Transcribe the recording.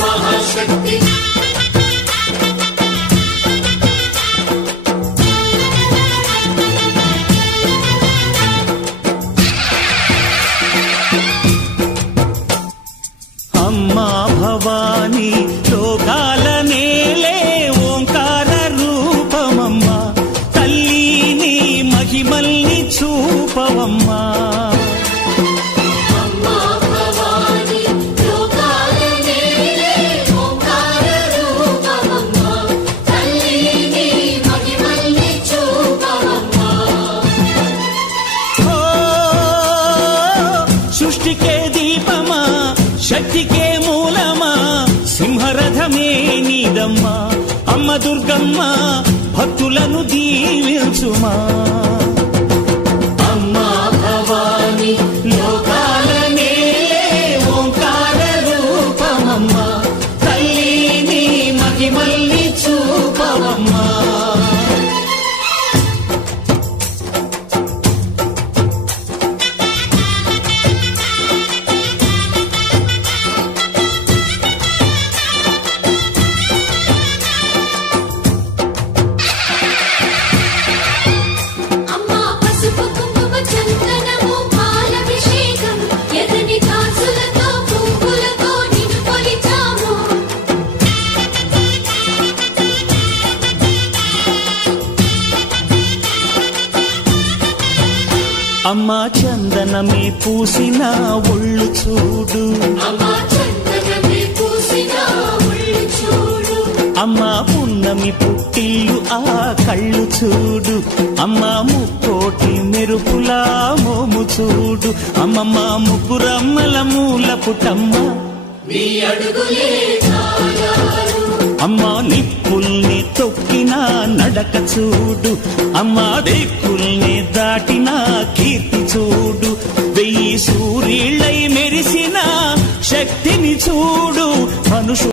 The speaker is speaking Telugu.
महाशक्ति अम्मा भवानी लोकाल नेले ओंकार रूपमम्मा तल्ली महिमल्नि चूपवम्मा सृष्टि के दीपमा शक्ति के मूलमा सिंहरथमे नीदम्मा अम्म दुर्गम्मा भक्तुలను దీవించుమా अम्मा भवानी लोकाल नेले ओंकार रूपमम्मा तल्ली महिमल्नि చూపవమ్మా అమ్మా చందనమే పూసిన ఒళ్ళు చూడు अम्मा चंदनमे पूसिना उल्लु चूडु అమ్మా పున్నమి పుట్టిల్లు ఆ కళ్ళు చూడు అమ్మా ముక్కోటి మెరుపులా మోము చూడు అమ్మమ్మ ముగ్గురమ్మల మూల పుటమ్మ నీ అడుగులే తాయారు అమ్మా నిప్పుల్ని తొక్కిన నడక చూడు అమ్మా దిక్కుల్ని దాటిన కీర్తి చూడు 1000 సూర్యులై మెరిసిన శక్తిని చూడు మనుషు